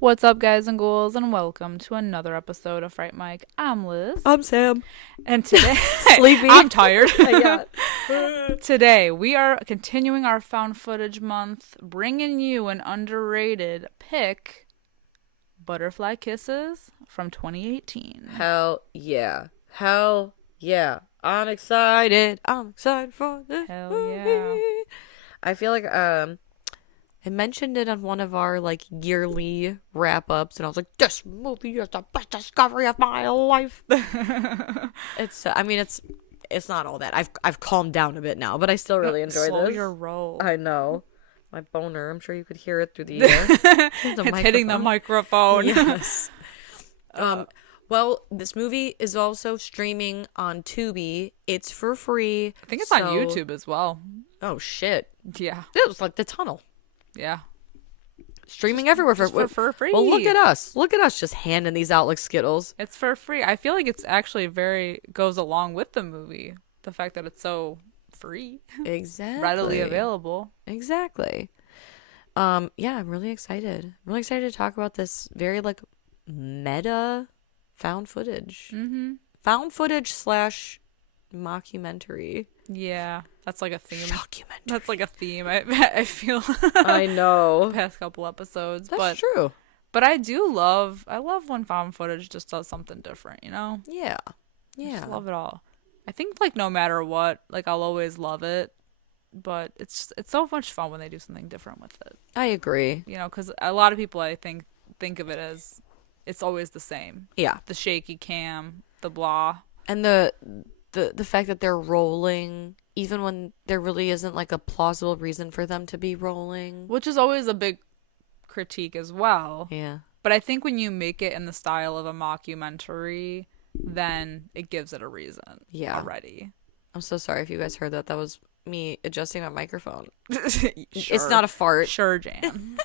What's up, guys and ghouls, and welcome to another episode of Fright Mic. I'm Liz. I'm Sam. And today... Sleepy. I'm tired. Yeah. Today, we are continuing our found footage month, bringing you an underrated pick, Butterfly Kisses from 2018. Hell yeah. Hell yeah. I'm excited. I'm excited for this Hell movie. yeah. I feel like I mentioned it on one of our like yearly wrap-ups, and I was like, this movie is the best discovery of my life. It's not all that. I've calmed down a bit now, but I still really enjoy Slow this. your roll. I know. My boner, I'm sure you could hear it through the air. It's hitting the microphone. Yes. Well, this movie is also streaming on Tubi. It's for free. I think it's on YouTube as well. Oh, shit. Yeah. It was like The Tunnel. Yeah. Streaming everywhere for free. Well, look at us. Look at us just handing these out like Skittles. It's for free. I feel like it's actually goes along with the movie. The fact that it's so free. Exactly. Readily available. Exactly. Yeah, I'm really excited. I'm really excited to talk about this very like meta found footage. Mm-hmm. Found footage / mockumentary. Yeah, that's like a theme. Documentary. That's like a theme. I feel. I know. The past couple episodes. That's true. But I love when found footage just does something different, you know? Yeah. I just love it all. I think like no matter what, like I'll always love it. But it's so much fun when they do something different with it. I agree. You know, because a lot of people I think of it as it's always the same. Yeah. The shaky cam, the blah. And the fact that they're rolling even when there really isn't like a plausible reason for them to be rolling, which is always a big critique as well. Yeah. But I think when you make it in the style of a mockumentary, then it gives it a reason. Yeah. Already. I'm so sorry if you guys heard that. That was me adjusting my microphone. Sure. It's not a fart. Sure, Jan.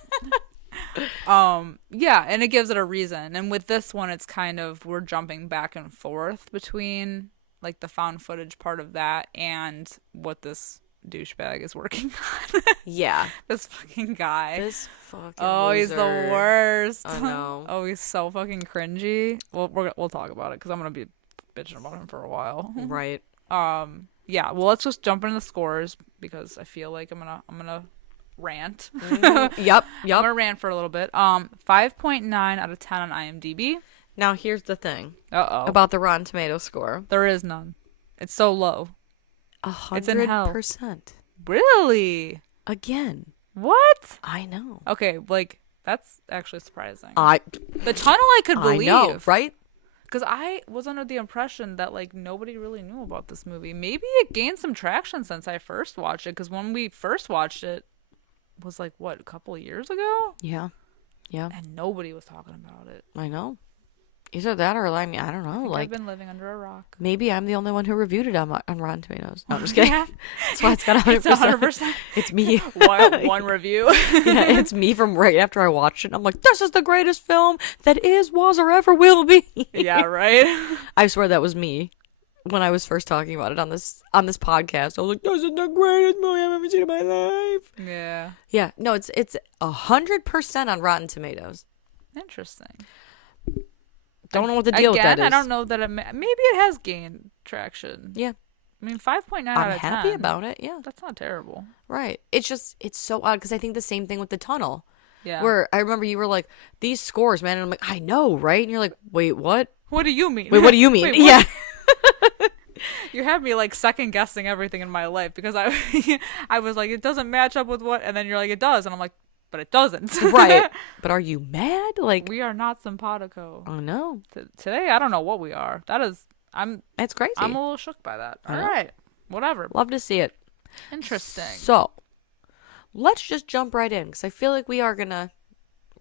Yeah, and it gives it a reason. And with this one, it's kind of we're jumping back and forth between like the found footage part of that and what this douchebag is working on. Yeah. This fucking guy. This fucking loser. He's the worst. I know. Oh, he's so fucking cringy. We'll talk about it because I'm gonna be bitching about him for a while. Right. Yeah. Well, let's just jump into the scores because I feel like I'm gonna rant. Yep. I'm gonna rant for a little bit. 5.9 out of 10 on IMDb. Now here's the thing. Uh-oh. About the Rotten Tomatoes score. There is none. It's so low. 100%. Really? Again. What? I know. Okay, like that's actually surprising. The Tunnel I could believe. I know, right? Because I was under the impression that like nobody really knew about this movie. Maybe it gained some traction since I first watched it. Because when we first watched it was like what, a couple of years ago? Yeah. Yeah. And nobody was talking about it. I know. Either that or I mean, I don't know. I've been living under a rock. Maybe I'm the only one who reviewed it on Rotten Tomatoes. No, I'm just kidding. That's why it's got 100%. It's 100%. It's me. one review. Yeah, it's me from right after I watched it. I'm like, this is the greatest film that is, was, or ever will be. Yeah, right? I swear that was me when I was first talking about it on this podcast. I was like, this is the greatest movie I've ever seen in my life. Yeah. Yeah. No, it's 100% on Rotten Tomatoes. Interesting. Don't know what the deal with that is. I don't know that maybe it has gained traction. Yeah. I mean, 5.9 out of 10. I'm happy about it. Yeah. That's not terrible. Right. It's so odd because I think the same thing with The Tunnel. Yeah. Where I remember you were like, these scores, man. And I'm like, I know, right? And you're like, wait, what? What do you mean? Wait, what do you mean? Wait, yeah. You have me like second guessing everything in my life because I was like, it doesn't match up with what, and then you're like, it does, and I'm like, but it doesn't. Right. But are you mad? Like, we are not simpatico. Oh no. Today I don't know what we are. It's crazy. I'm a little shook by that. All right. Whatever. Love to see it. Interesting. So, let's just jump right in because I feel like we're gonna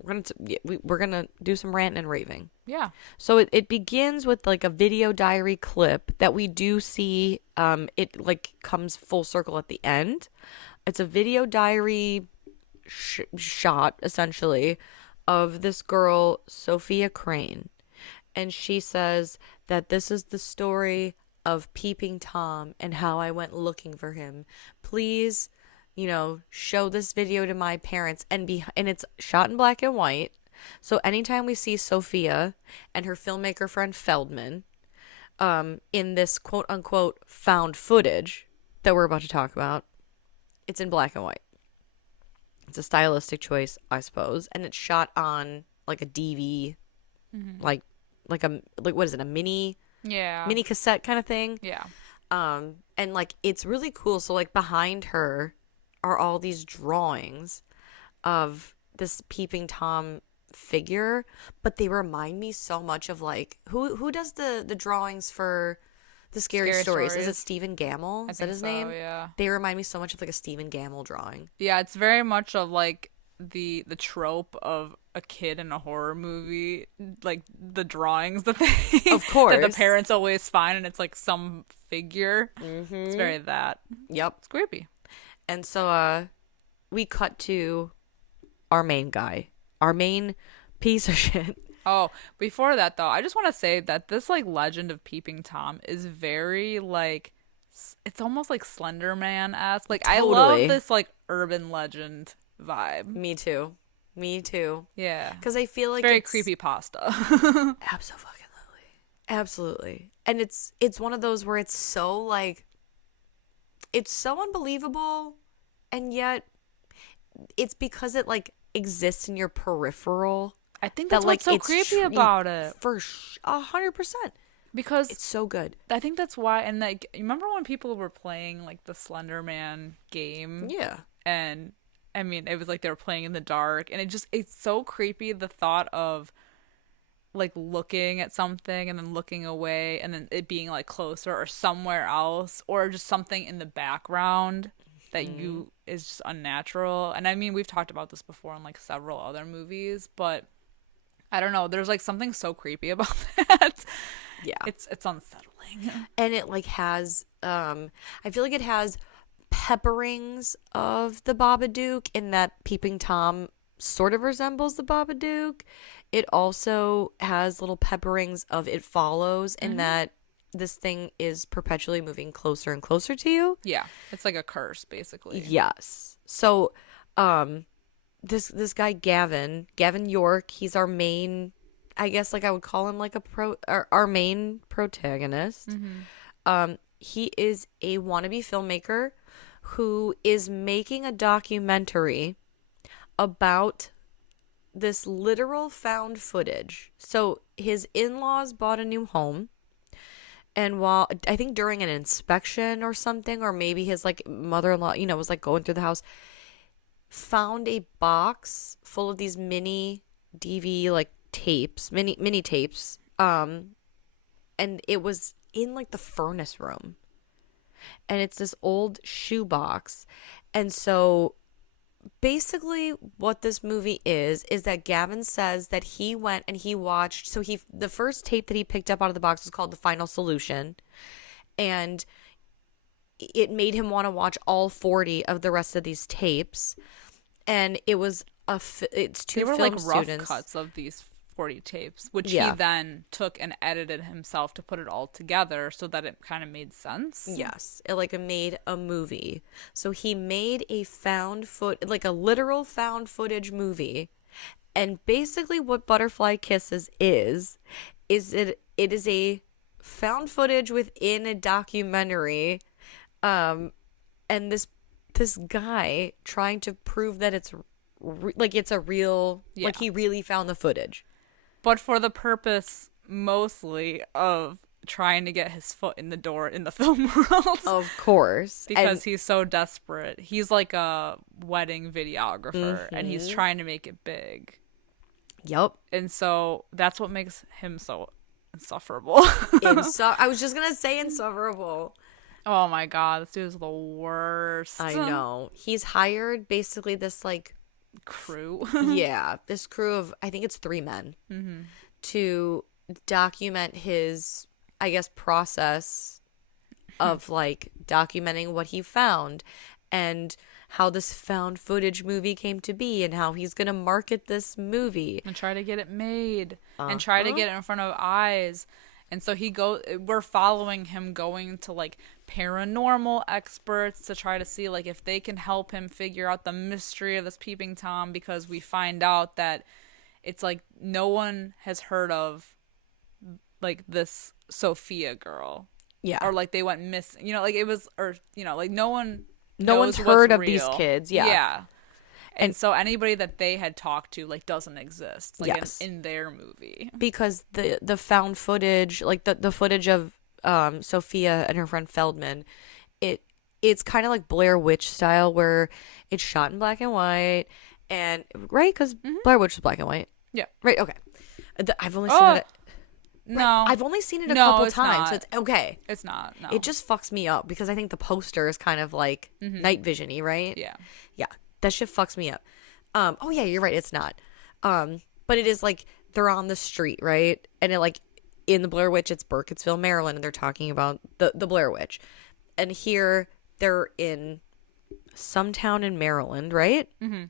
we're gonna do some ranting and raving. Yeah. So it begins with like a video diary clip that we do see. It like comes full circle at the end. It's a video diary shot essentially of this girl, Sophia Crane, and she says that this is the story of Peeping Tom and how I went looking for him. Please, show this video to my parents, and it's shot in black and white. So anytime we see Sophia and her filmmaker friend Feldman in this quote unquote found footage that we're about to talk about, it's in black and white. It's a stylistic choice, I suppose, and it's shot on like a DV, like what is it, a mini cassette kind of thing? Yeah. And like it's really cool. So like behind her are all these drawings of this Peeping Tom figure, but they remind me so much of like who does the drawings for the scary stories? Is it Stephen Gamble? Is that his name? Yeah. They remind me so much of like a Stephen Gamble drawing. Yeah, it's very much of like the trope of a kid in a horror movie, like the drawings that they of course that the parents always find, and it's like some figure. It's very that. Yep. It's creepy. And so we cut to our main guy, our main piece of shit. Oh, before that though, I just want to say that this like legend of Peeping Tom is very like, it's almost like Slender Man-esque. Like totally. I love this like urban legend vibe. Me too. Yeah. Because I feel like it's very creepypasta. Absolutely. And it's one of those where it's so like, it's so unbelievable, and yet it's because it like exists in your peripheral. I think that's what's so creepy about it. For 100%. Because it's so good. I think that's why. And like, you remember when people were playing like the Slender Man game? Yeah. And I mean, it was like they were playing in the dark, and it's so creepy, the thought of like looking at something and then looking away and then it being like closer or somewhere else, or just something in the background that you is just unnatural. And I mean, we've talked about this before in like several other movies, but I don't know, there's like something so creepy about that. Yeah. It's unsettling. And it like has I feel like it has pepperings of the Babadook in that Peeping Tom sort of resembles the Babadook. It also has little pepperings of It Follows in that this thing is perpetually moving closer and closer to you. Yeah. It's like a curse, basically. Yes. So this guy Gavin York, he's our main, I guess like I would call him like our main protagonist. He is a wannabe filmmaker who is making a documentary about this literal found footage. So his in-laws bought a new home, and while I think during an inspection or something, or maybe his like mother-in-law, was like going through the house, found a box full of these mini DV like tapes, mini tapes, and it was in like the furnace room, and it's this old shoebox. And so basically what this movie is that Gavin says that he went and he watched, so the first tape that he picked up out of the box was called The Final Solution, and it made him want to watch all 40 of the rest of these tapes. And it was it's two film like rough students. Cuts of these 40 tapes, which he then took and edited himself to put it all together so that it kind of made sense. Yes, it like made a movie. So he made a like a literal found footage movie. And basically what Butterfly Kisses is it is a found footage within a documentary, and this guy trying to prove that it's it's a real, like he really found the footage. But for the purpose mostly of trying to get his foot in the door in the film world. Of course. Because he's so desperate. He's like a wedding videographer, and he's trying to make it big. Yep. And so that's what makes him so insufferable. I was just going to say insufferable. Oh my God, this dude's the worst. I know. He's hired basically this like crew. Yeah, this crew of, I think it's 3 men, to document his, I guess, process of like documenting what he found and how this found footage movie came to be and how he's gonna market this movie And try to get it made and try to get it in front of eyes. And so we're following him going to like paranormal experts to try to see like if they can help him figure out the mystery of this peeping Tom, because we find out that it's like no one has heard of like this Sophia girl. Yeah. Or like they went missing, like it was, or like no one No knows one's what's heard of real. these kids. Yeah. Yeah. And so anybody that they had talked to like doesn't exist like Yes. in their movie. Because the found footage, like the footage of Sophia and her friend Feldman, it's kind of like Blair Witch style where it's shot in black and white, and right, because Blair Witch was black and white. Yeah. Right. Okay. I've only seen it. No. Right, I've only seen it a No, couple it's times, not. so it's okay. It's not. No. It just fucks me up because I think the poster is kind of like night vision-y, right? Yeah. Yeah. That shit fucks me up. Oh yeah, you're right, it's not. But it is like they're on the street, right? And it like in the Blair Witch, it's Burkittsville, Maryland, and they're talking about the Blair Witch. And here they're in some town in Maryland, right? Mm-hmm.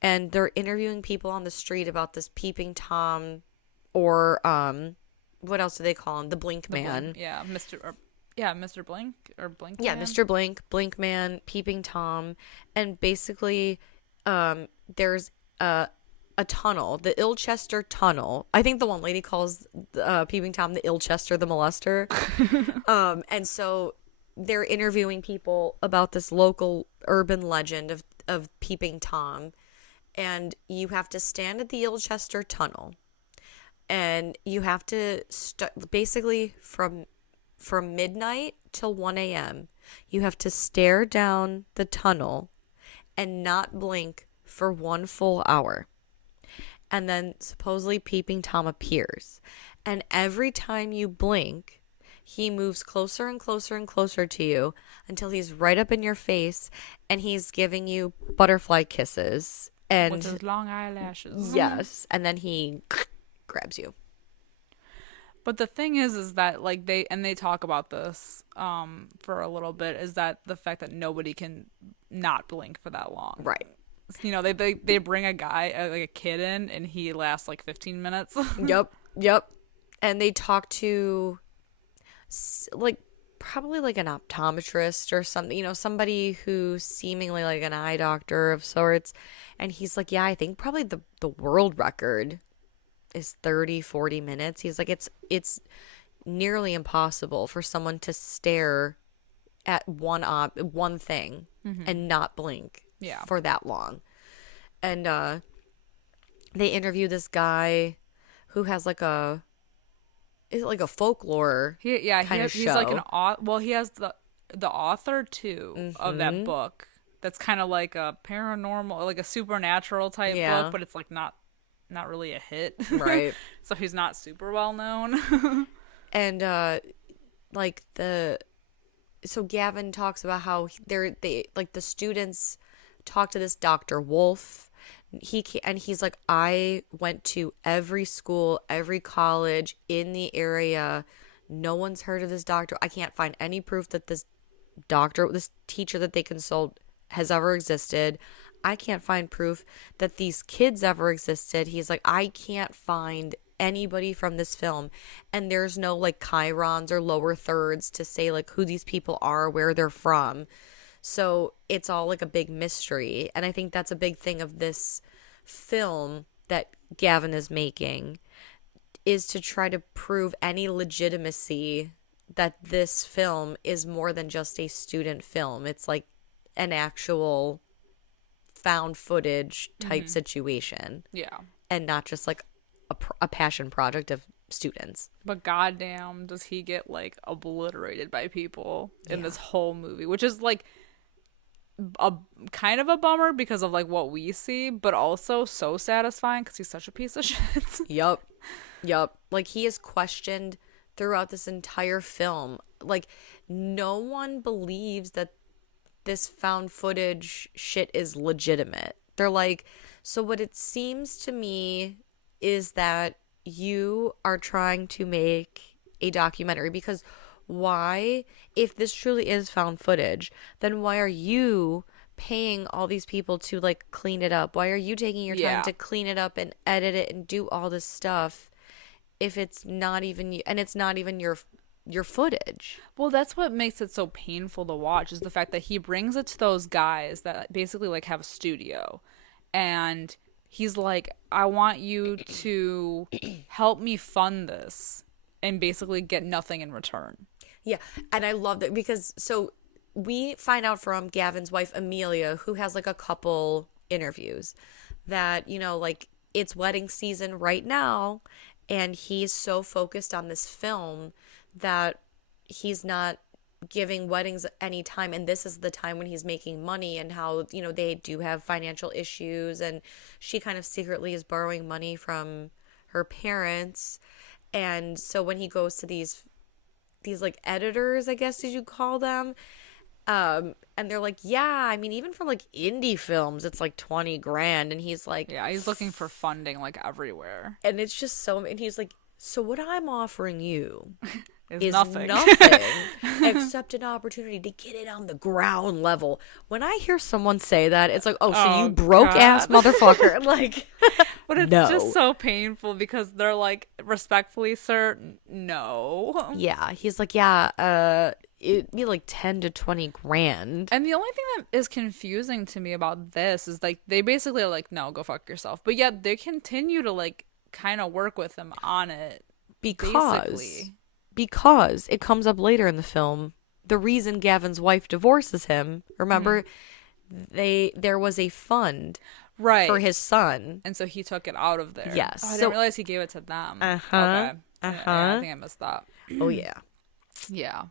And they're interviewing people on the street about this peeping Tom, or what else do they call him? The Blink Man. Blink, yeah, Mr. Blink or Blink. Yeah, Man? Mr. Blink, Blink Man, Peeping Tom, and basically, there's a tunnel, the Ilchester Tunnel. I think the one lady calls Peeping Tom the Ilchester the molester. And so they're interviewing people about this local urban legend of Peeping Tom, and you have to stand at the Ilchester Tunnel, and you have to basically from midnight till 1 a.m. you have to stare down the tunnel and not blink for 1 full hour. And then supposedly Peeping Tom appears. And every time you blink, he moves closer and closer and closer to you until he's right up in your face and he's giving you butterfly kisses. And with his long eyelashes. Yes. And then he grabs you. But the thing is that like they talk about this for a little bit, is that the fact that nobody can not blink for that long. Right. They bring a guy, like a kid in, and he lasts like 15 minutes. Yep. And they talk to like probably like an optometrist or something, somebody who's seemingly like an eye doctor of sorts. And he's like, yeah, I think probably the world record is 30-40 minutes. He's like, it's nearly impossible for someone to stare at one thing and not blink for that long. And they interview this guy who has like a folklore kind of show. He's like he has the author too of that book that's kind of like a paranormal, like a supernatural type book, but it's like not really a hit. Right. So he's not super well known. And so Gavin talks about how they like the students talk to this Dr. Wolf. He's like, I went to every school, every college in the area. No one's heard of this doctor. I can't find any proof that this teacher that they consult has ever existed. I can't find proof that these kids ever existed. He's like, I can't find anybody from this film. And there's no like chyrons or lower thirds to say like who these people are, where they're from. So it's all like a big mystery. And I think that's a big thing of this film that Gavin is making, is to try to prove any legitimacy that this film is more than just a student film. It's like an actual found footage type situation. Yeah. And not just like a passion project of students. But goddamn, does he get like obliterated by people in this whole movie, which is like a kind of a bummer because of like what we see, but also so satisfying because he's such a piece of shit. Yup. Like he is questioned throughout this entire film. Like no one believes that this found footage shit is legitimate. They're like, So what it seems to me is that you are trying to make a documentary, because why, if this truly is found footage, then why are you paying all these people to like clean it up? Why are you taking your time Yeah. to clean it up and edit it and do all this stuff if it's not even you, and it's not even your footage? Well, that's what makes it so painful to watch is the fact that he brings it to those guys that basically like have a studio, and he's like, I want you to help me fund this and basically get nothing in return. Yeah, and I love that because so we find out from Gavin's wife Amelia, who has like a couple interviews, that like it's wedding season right now, and he's so focused on this film that he's not giving weddings any time, and this is the time when he's making money, and how they do have financial issues, and she kind of secretly is borrowing money from her parents. And so when he goes to these like editors, I guess as you call them, and they're like, yeah, I mean, even for like indie films it's like 20 grand, and he's like, Yeah, he's looking for funding like everywhere. and it's just so, and he's like, so what I'm offering you It's is nothing. nothing except an opportunity to get it on the ground level. When I hear someone say that, it's like, oh, so Oh, you broke ass God. motherfucker. Like, But it's no. just so painful because they're like, respectfully, sir, no. Yeah, he's like, yeah, it'd be like 10 to 20 grand. And the only thing that is confusing to me about this is like they basically are like, no, go fuck yourself. But yet they continue to like kind of work with him on it. because Basically. because it comes up later in the film, the reason Gavin's wife divorces him, remember, there was a fund Right. for his son. And so he took it out of there. Yes. Oh, I So- didn't realize he gave it to them. Uh-huh. Okay. Yeah, Uh-huh. I think I missed that. Oh yeah, Yeah.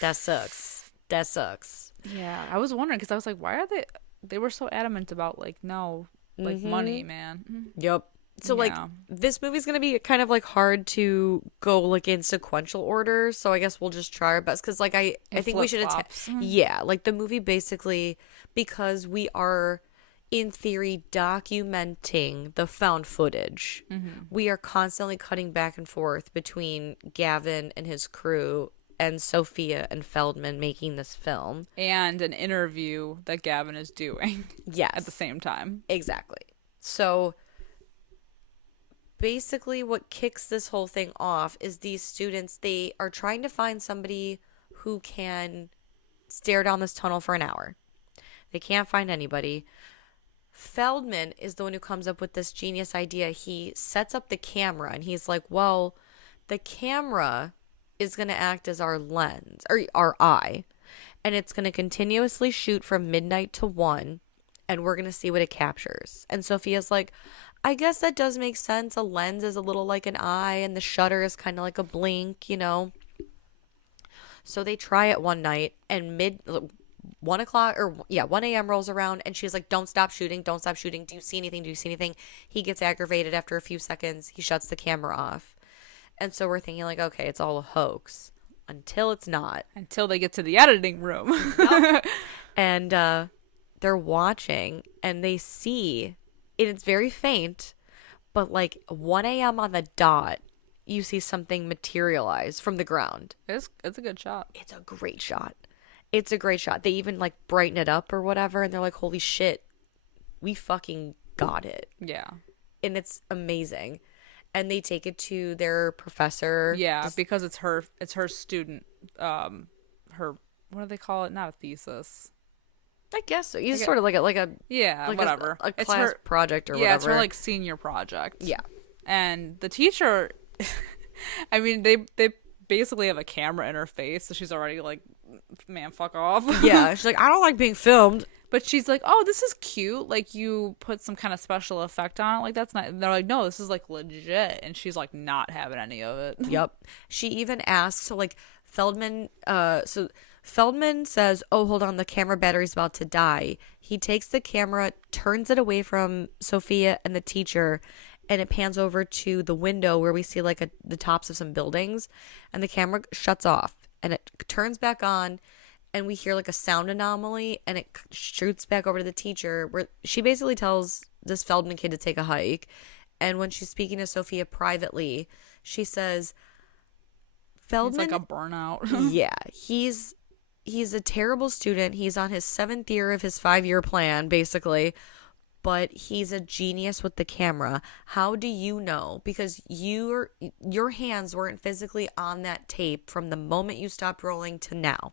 that sucks. That sucks. Yeah. I was wondering because I was like, why are they were so adamant about like, no, like money, man. Yep. So like Yeah. this movie's gonna be kind of like hard to go like in sequential order. So I guess we'll just try our best, because like I think we should flip-flops. yeah, like the movie basically, because we are in theory documenting the found footage. We are constantly cutting back and forth between Gavin and his crew and Sophia and Feldman making this film. And an interview that Gavin is doing Yes. at the same time. Exactly. So basically what kicks this whole thing off is these students, they are trying to find somebody who can stare down this tunnel for an hour. They can't find anybody. Feldman is the one who comes up with this genius idea. He sets up the camera and he's like, well, the camera is going to act as our lens or our eye, and it's going to continuously shoot from midnight to 1, and we're going to see what it captures. And Sophia's like, I guess that does make sense. A lens is a little like an eye, and the shutter is kind of like a blink, So they try it one night, and 1 o'clock, or yeah, 1 a.m. rolls around, and she's like, don't stop shooting. Don't stop shooting. Do you see anything? Do you see anything? He gets aggravated after a few seconds. He shuts the camera off. And so we're thinking like, okay, it's all a hoax, until it's not. Until they get to the editing room. And they're watching, and they see, and it's very faint, but like 1 a.m. on the dot, you see something materialize from the ground. It's a good shot. It's a great shot. It's a great shot. They even like brighten it up or whatever, and they're like, holy shit, we fucking got it. Yeah. And it's amazing. And they take it to their professor. Yeah, because it's her student, her, what do they call it? Not a thesis. I guess so. It's sort of like a Yeah, like whatever. a It's class her project or yeah, whatever. it's her like senior project. Yeah. And the teacher, I mean, they basically have a camera in her face, so she's already like, man, fuck off. Yeah, she's like, I don't like being filmed. But she's like, oh, this is cute. Like, you put some kind of special effect on it. Like, that's not. And they're like, no, this is like legit. And she's like, not having any of it. Yep. She even asks, so like Feldman says, oh, hold on, the camera battery's about to die. He takes the camera, turns it away from Sophia and the teacher, and it pans over to the window where we see like the tops of some buildings, and the camera shuts off, and it turns back on, and we hear like a sound anomaly, and it shoots back over to the teacher, where she basically tells this Feldman kid to take a hike. And when she's speaking to Sophia privately, she says, Feldman, It's like a burnout. yeah, he's a terrible student. He's on his 7th year of his 5-year plan, basically. But he's a genius with the camera. How do you know? Because your hands weren't physically on that tape from the moment you stopped rolling to now.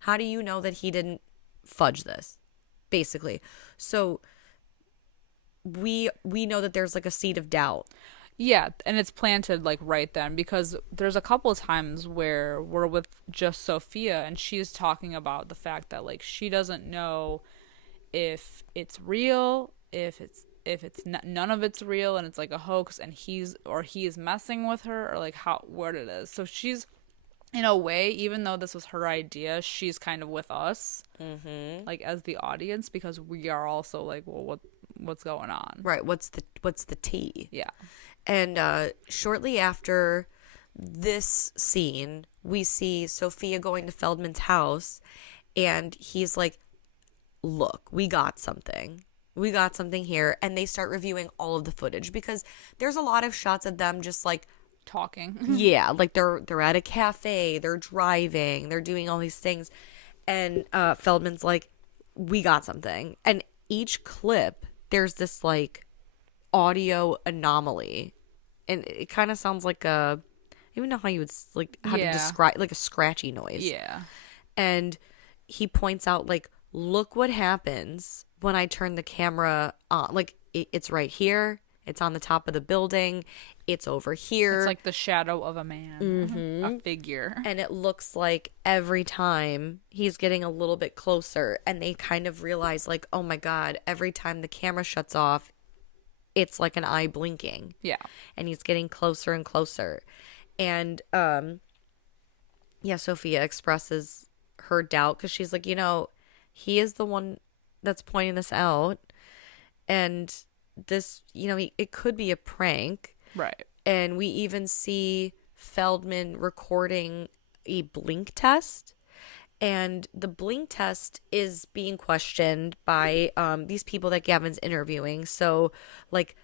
How do you know that he didn't fudge this? Basically. So we know that there's like a seed of doubt. Yeah, and it's planted like right then, because there's a couple of times where we're with just Sophia and she's talking about the fact that like she doesn't know if it's real, if none of it's real and it's like a hoax, and he is messing with her, or like what it is. So she's, in a way, even though this was her idea, she's kind of with us, like as the audience, because we are also like, well, what's going on? Right. What's the tea? Yeah. And shortly after this scene, we see Sophia going to Feldman's house, and he's like, look, we got something. We got something here. And they start reviewing all of the footage, because there's a lot of shots of them just like talking. Yeah, like they're at a cafe, they're driving, they're doing all these things. And Feldman's like, we got something. And each clip, there's this like audio anomaly. And it kind of sounds like I don't even know how you would like how to describe, like a scratchy noise. Yeah. And he points out like, look what happens when I turn the camera on. Like it's right here. It's on the top of the building. It's over here. It's like the shadow of a man, a figure. And it looks like every time he's getting a little bit closer, and they kind of realize like, oh my God, every time the camera shuts off, it's like an eye blinking. Yeah. And he's getting closer and closer. And yeah, Sophia expresses her doubt, because she's like, he is the one that's pointing this out. And this, it could be a prank. Right. And we even see Feldman recording a blink test. And the blink test is being questioned by these people that Gavin's interviewing. So, like,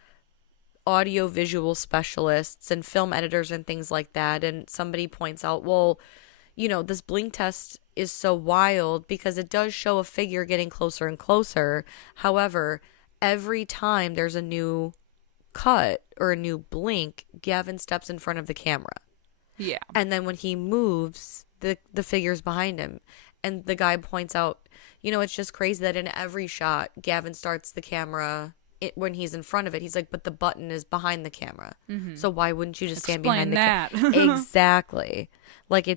audio visual specialists and film editors and things like that. And somebody points out, well, this blink test is so wild because it does show a figure getting closer and closer. However, every time there's a new cut or a new blink, Gavin steps in front of the camera. Yeah. And then when he moves, the figure's behind him. And the guy points out, it's just crazy that in every shot, Gavin starts the camera when he's in front of it. He's like, but the button is behind the camera. Mm-hmm. So why wouldn't you just stand behind the camera? Exactly. Like,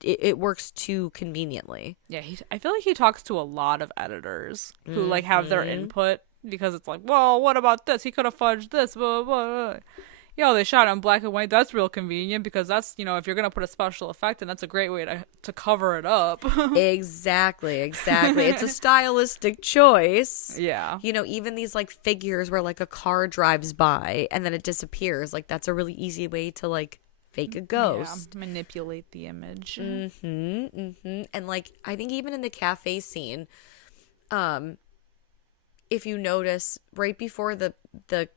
it works too conveniently. Yeah, I feel like he talks to a lot of editors who like have their input, because it's like, well, what about this? He could have fudged this. Blah, blah, blah. They shot it in black and white. That's real convenient, because that's, if you're gonna put a special effect, and that's a great way to cover it up. Exactly. It's a stylistic choice. Yeah. Even these like figures where like a car drives by and then it disappears. Like, that's a really easy way to like fake a ghost. Yeah, manipulate the image. And like, I think even in the cafe scene, if you notice, right before the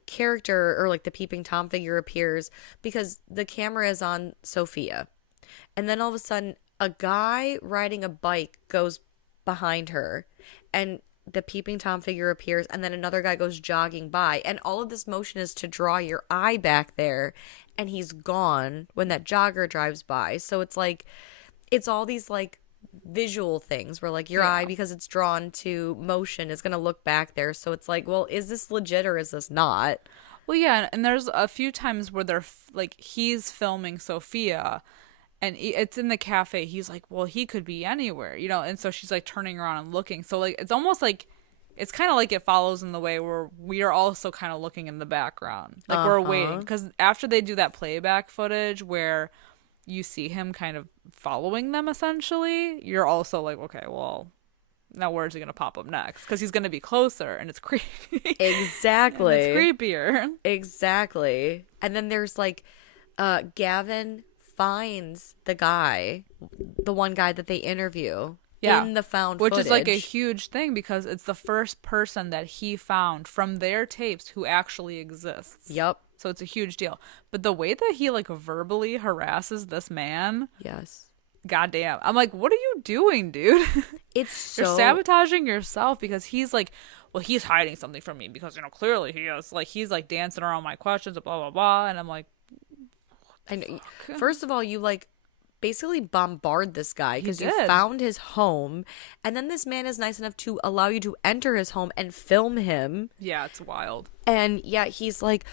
character or like the peeping Tom figure appears, because the camera is on Sophia, and then all of a sudden a guy riding a bike goes behind her, and the peeping Tom figure appears, and then another guy goes jogging by, and all of this motion is to draw your eye back there, and he's gone when that jogger drives by. So it's like, it's all these like visual things where like your eye, because it's drawn to motion, is going to look back there. So it's like, well, is this legit or is this not? Well, yeah, and there's a few times where they're like, he's filming Sophia, and it's in the cafe. He's like, well, he could be anywhere, and so she's like turning around and looking. So like, it's almost like, it's kind of like it follows in the way where we are also kind of looking in the background, like we're waiting, because after they do that playback footage where you see him kind of following them, essentially, you're also like, okay, well, now where's he gonna pop up next? Because he's gonna be closer, and it's creepy. Exactly. And it's creepier. Exactly. And then there's like, Gavin finds the one guy that they interview, Yeah. in the found Which footage. is like a huge thing because it's the first person that he found from their tapes who actually exists. Yep. So it's a huge deal. But the way that he like verbally harasses this man, Yes. goddamn. I'm like, what are you doing, dude? It's You're so sabotaging yourself because he's like, well, he's hiding something from me because, clearly he is. Like, he's like dancing around my questions, blah, blah, blah. And I'm like, I know. First of all, you like basically bombard this guy because you did. found his home, and then this man is nice enough to allow you to enter his home and film him. yeah, it's wild. And yeah, he's like,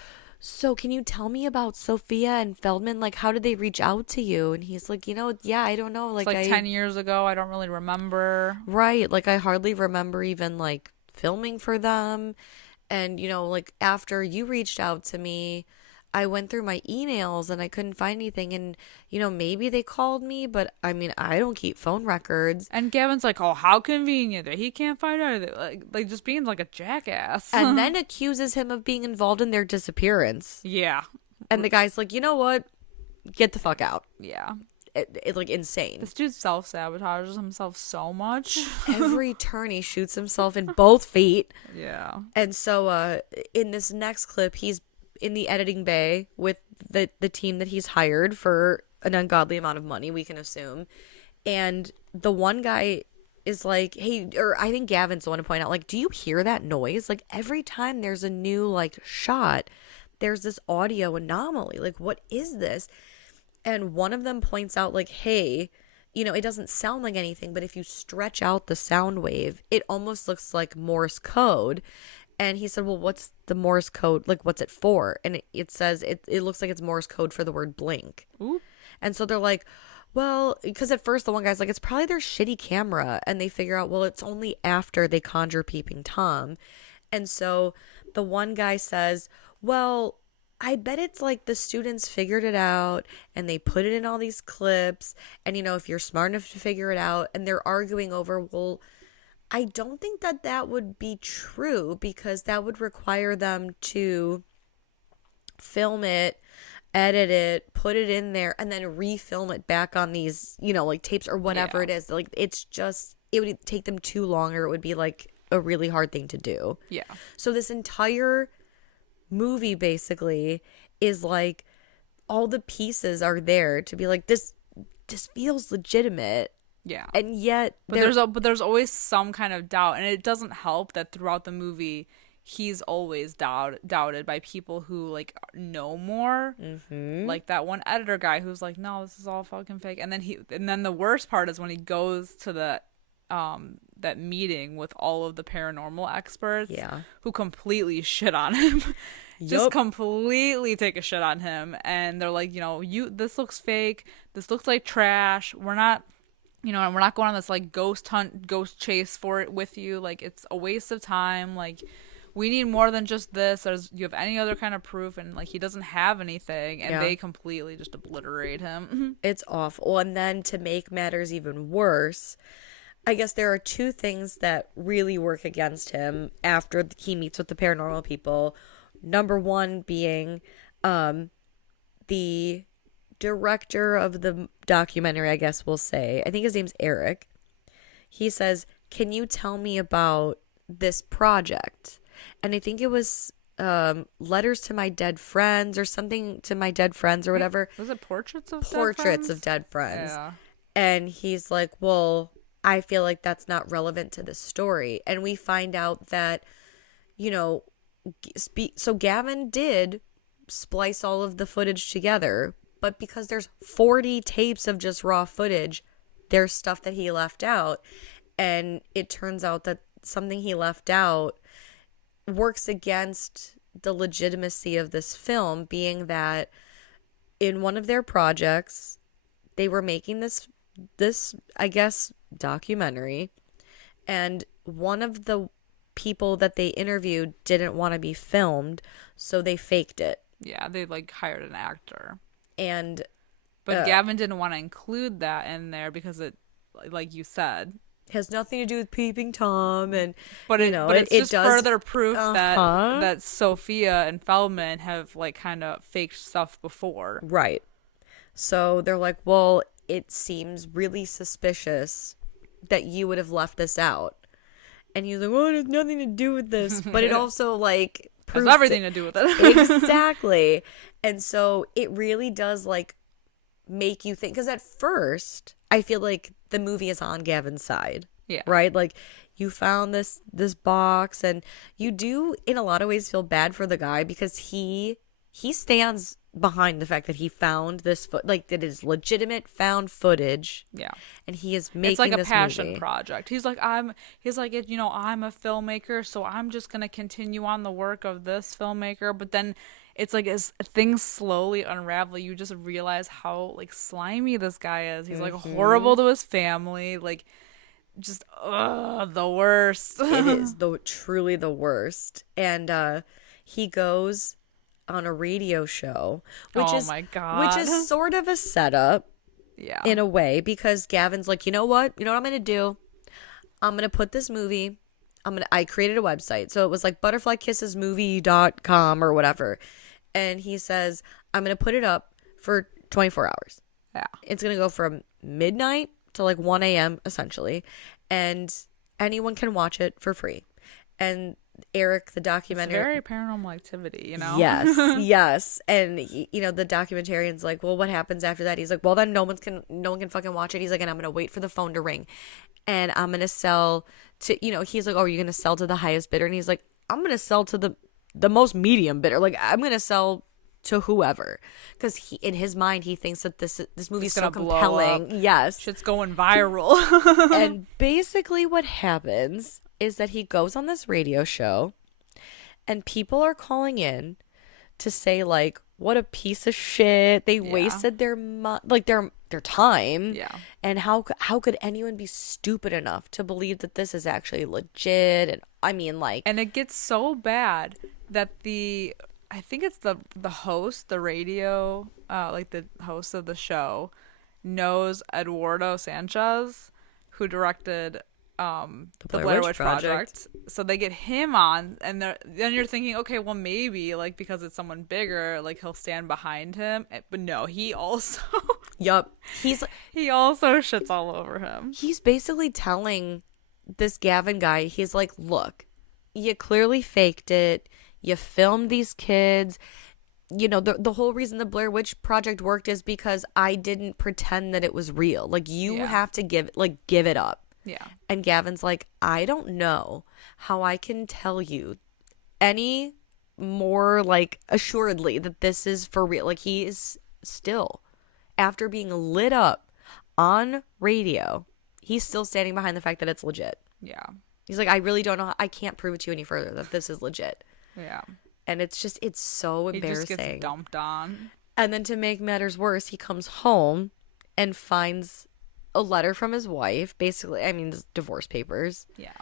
so can you tell me about Sophia and Feldman? Like, how did they reach out to you? And he's like, yeah, I don't know. It's Like, like 10 years ago. I don't really remember. right. Like, I hardly remember even like filming for them. And, like after you reached out to me, I went through my emails and I couldn't find anything. And, maybe they called me, but I mean, I don't keep phone records. And Gavin's like, oh, how convenient that he can't find anything. Like just being like a jackass. And then accuses him of being involved in their disappearance. yeah. And the guy's like, you know what? Get the fuck out. Yeah. It's like insane. This dude self-sabotages himself so much. Every turn he shoots himself in both feet. yeah. And so in this next clip, he's in the editing bay with the team that he's hired for an ungodly amount of money, we can assume. And the one guy is like, hey, or I think Gavin's the one to point out, like, do you hear that noise? Like, every time there's a new, like, shot, there's this audio anomaly. Like, what is this? And one of them points out, like, hey, it doesn't sound like anything, but if you stretch out the sound wave, it almost looks like Morse code. And he said, well, what's the Morse code? Like, what's it for? And it says, it looks like it's Morse code for the word blink. Ooh. And so they're like, well, because at first the one guy's like, it's probably their shitty camera. And they figure out, well, it's only after they conjure Peeping Tom. And so the one guy says, well, I bet it's like the students figured it out and they put it in all these clips. And, if you're smart enough to figure it out, and they're arguing over, well, I don't think that would be true because that would require them to film it, edit it, put it in there, and then refilm it back on these, like tapes or whatever it is. Like, it's just, it would take them too long, or it would be like a really hard thing to do. Yeah. So this entire movie basically is like all the pieces are there to be like, this feels legitimate. Yeah. And yet but there's always some kind of doubt, and it doesn't help that throughout the movie he's always doubted by people who like know more. Mm-hmm. Like that one editor guy who's like, no, this is all fucking fake. And then the worst part is when he goes to that meeting with all of the paranormal experts, who completely shit on him. Just completely take a shit on him, and they're like, this looks fake, this looks like trash, we're not and we're not going on this like ghost ghost chase for it with you, like it's a waste of time, like we need more than just this, you have any other kind of proof? And like he doesn't have anything, and they completely just obliterate him. It's awful. And then to make matters even worse, I guess there are two things that really work against him after he meets with the paranormal people. Number one being the director of the documentary, I guess we'll say, I think his name's Eric. He says, can you tell me about this project? And I think it was letters to my dead friends or something to my dead friends or whatever. Was it portraits of dead friends? Yeah. And he's like, well, I feel like that's not relevant to the story. And we find out that, so Gavin did splice all of the footage together, but because there's 40 tapes of just raw footage, there's stuff that he left out. And it turns out that something he left out works against the legitimacy of this film, being that in one of their projects, they were making this I guess, documentary, and one of the people that they interviewed didn't want to be filmed, so they faked it. Yeah, they like hired an actor. But Gavin didn't want to include that in there because it, like you said, has nothing to do with Peeping Tom, and it's just does, further proof that Sophia and Feldman have like kind of faked stuff before. Right. So they're like, well, it seems really suspicious that you would have left this out. And he's like, well, it has nothing to do with this. But it also, like, has proves everything to do with it. Exactly. And so it really does, like, make you think. Because at first, I feel like the movie is on Gavin's side. Yeah. Right? Like, you found this box, and you do, in a lot of ways, feel bad for the guy because he stands behind the fact that he found this like that is legitimate found footage. Yeah. And he is making it's like this a passion movie. project. He's like, I'm a filmmaker, so I'm just going to continue on the work of this filmmaker. But then it's like as things slowly unravel, you just realize how like slimy this guy is. He's like horrible to his family. Like, just the worst. It is truly the worst. And he goes on a radio show, which is sort of a setup, in a way, because Gavin's like, you know what I'm gonna do? I'm gonna put this movie. I created a website, so it was like butterflykissesmovie.com or whatever, and he says I'm gonna put it up for 24 hours. Yeah, it's gonna go from midnight to like 1 a.m. essentially, and anyone can watch it for free. And Eric, the documentary, it's very paranormal activity, you know. Yes. And the documentarian's like, well, what happens after that? He's like, well, then no one can fucking watch it. He's like, and I'm gonna wait for the phone to ring, and I'm gonna sell to, he's like, oh, are you gonna sell to the highest bidder? And he's like, I'm gonna sell to the most medium bidder. Like, I'm gonna sell to whoever, because he, in his mind, he thinks that this movie's so compelling. Yes, shit's going viral. And basically what happens is that he goes on this radio show, and people are calling in to say, like, what a piece of shit. They wasted their time. Yeah. And how could anyone be stupid enough to believe that this is actually legit? And I mean, like, and it gets so bad that I think it's the host, the radio, like the host of the show, knows Eduardo Sanchez, who directed the Blair Witch Project. So they get him on, and then you're thinking, okay, well, maybe, like, because it's someone bigger, like, he'll stand behind him. But no, he also yup, he also shits all over him. He's basically telling this Gavin guy, he's like, look, you clearly faked it. You filmed these kids. The whole reason the Blair Witch Project worked is because I didn't pretend that it was real. Like, you have to give it up. Yeah. And Gavin's like, I don't know how I can tell you any more, like, assuredly that this is for real. Like, he is still, after being lit up on radio, he's still standing behind the fact that it's legit. Yeah. He's like, I really don't know. I can't prove it to you any further that this is legit. Yeah. And it's so embarrassing. He just gets dumped on. And then to make matters worse, he comes home and finds a letter from his wife, basically, I mean, divorce papers. Yeah.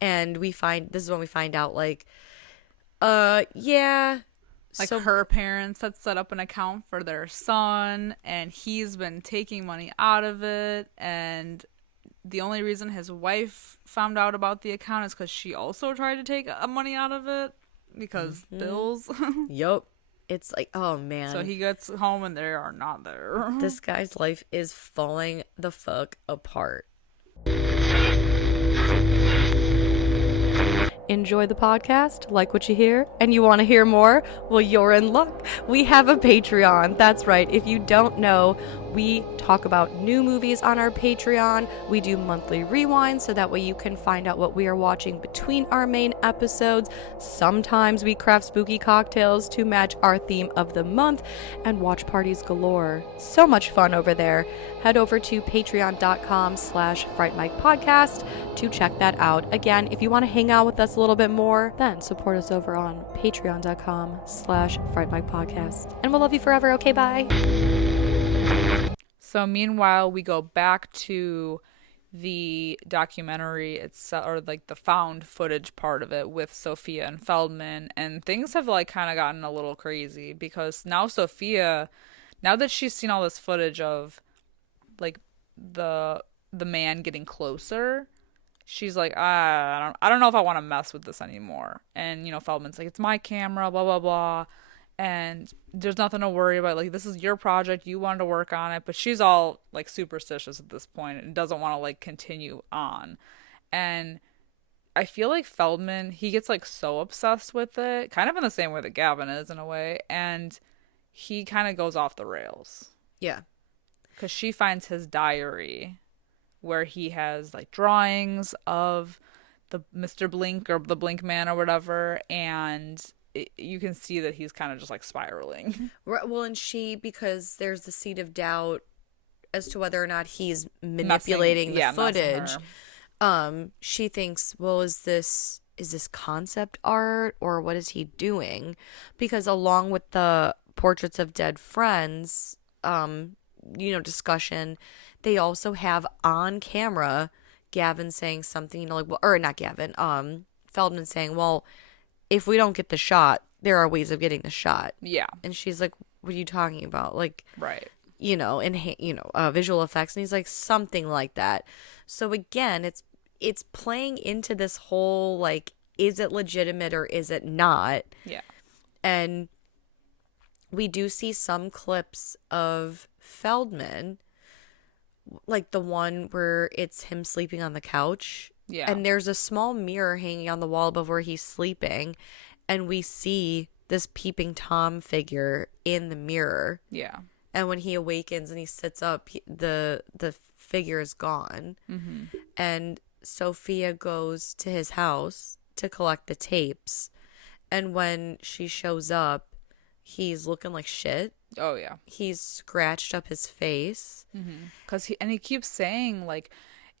And this is when we find out, like, yeah. Like, her parents had set up an account for their son, and he's been taking money out of it, and the only reason his wife found out about the account is because she also tried to take money out of it, because bills. Yup. It's like, oh man. So he gets home and they are not there. This guy's life is falling the fuck apart. Enjoy the podcast, like what you hear, and you want to hear more? Well, you're in luck. We have a Patreon. That's right. If you don't know, we talk about new movies on our Patreon. We do monthly rewinds, so that way you can find out what we are watching between our main episodes. Sometimes we craft spooky cocktails to match our theme of the month, and watch parties galore. So much fun over there. Head over to patreon.com/Fright Mic podcast to check that out. Again, if you want to hang out with us a little bit more, then support us over on patreon.com/Fright Mic podcast. And we'll love you forever. Okay, bye. So meanwhile, we go back to the documentary itself, or like the found footage part of it, with Sophia and Feldman, and things have like kind of gotten a little crazy, because now Sophia, now that she's seen all this footage of like the man getting closer, she's like, I don't know if I want to mess with this anymore. And Feldman's like, it's my camera, blah blah blah. and there's nothing to worry about. Like, this is your project, you wanted to work on it. But she's all like superstitious at this point and doesn't want to like continue on. And I feel like Feldman, he gets like so obsessed with it, kind of in the same way that Gavin is in a way, and he kind of goes off the rails Yeah. because she finds his diary where he has like drawings of the Mr. Blink or the Blink Man or whatever, and you can see that he's kind of just like spiraling. Right, well, and because there's the seed of doubt as to whether or not he's manipulating the footage. She thinks, well, is this concept art, or what is he doing? Because along with the portraits of dead friends, discussion, they also have on camera Gavin saying something, like, well, or not Gavin, Feldman saying, well, if we don't get the shot, there are ways of getting the shot. Yeah. And she's like, what are you talking about? Like, right. Visual effects. And he's like, something like that. So again, it's playing into this whole, like, is it legitimate or is it not? Yeah. And we do see some clips of Feldman, like the one where it's him sleeping on the couch. Yeah. And there's a small mirror hanging on the wall above where he's sleeping. And we see this peeping Tom figure in the mirror. Yeah. And when he awakens and he sits up, the figure is gone. Mm-hmm. And Sophia goes to his house to collect the tapes. And when she shows up, he's looking like shit. Oh, yeah. He's scratched up his face. Because he keeps saying, like,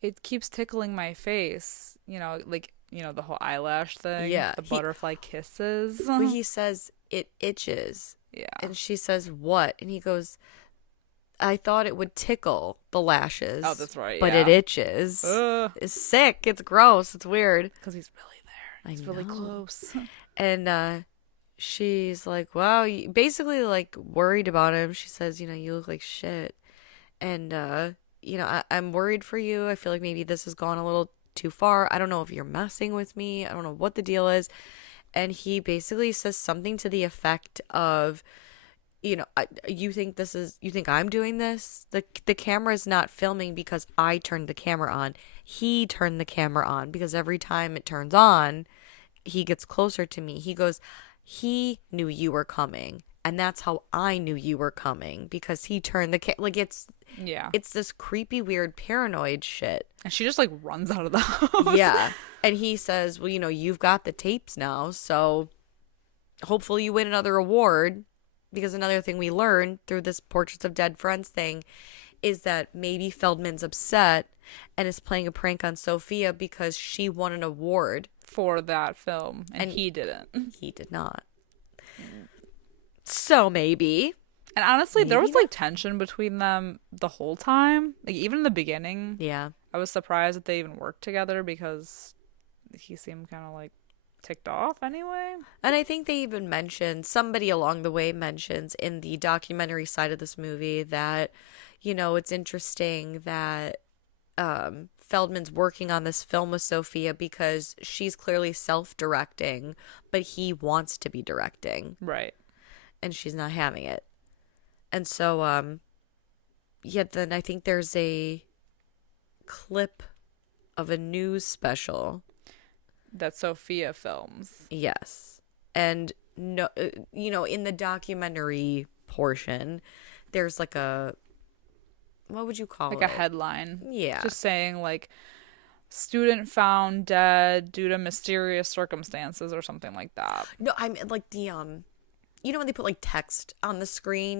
it keeps tickling my face. The whole eyelash thing. Yeah. The butterfly kisses. But he says, it itches. Yeah. And she says, what? And he goes, I thought it would tickle the lashes. Oh, that's right. But yeah. it itches. It's sick. It's gross. It's weird. Because he's really there. He's I really know. close. And she's like, wow, basically like worried about him. She says, you look like shit. And, I'm worried for you. I feel like maybe this has gone a little too far. I don't know if you're messing with me. I don't know what the deal is. And he basically says something to the effect of, you think I'm doing this? The camera is not filming because I turned the camera on. He turned the camera on because every time it turns on, he gets closer to me. He goes, he knew you were coming. And that's how I knew you were coming, because he turned the like it's this creepy, weird, paranoid shit. And she just like runs out of the house. Yeah. And he says, well, you've got the tapes now, so hopefully you win another award. Because another thing we learned through this Portraits of Dead Friends thing is that maybe Feldman's upset and is playing a prank on Sophia because she won an award for that film, and he didn't. He did not. So maybe. And honestly, there was not. like tension between them the whole time. Like, even in the beginning. Yeah. I was surprised that they even worked together because he seemed kind of like ticked off anyway. And I think they even somebody along the way mentions in the documentary side of this movie that, it's interesting that Feldman's working on this film with Sophia because she's clearly self-directing, but he wants to be directing. Right. And she's not having it. And so, then I think there's a clip of a news special that Sophia films. Yes. And no, in the documentary portion, there's like what would you call it? Like a headline. Yeah. Just saying like, student found dead due to mysterious circumstances or something like that. No, I mean like the when they put like text on the screen,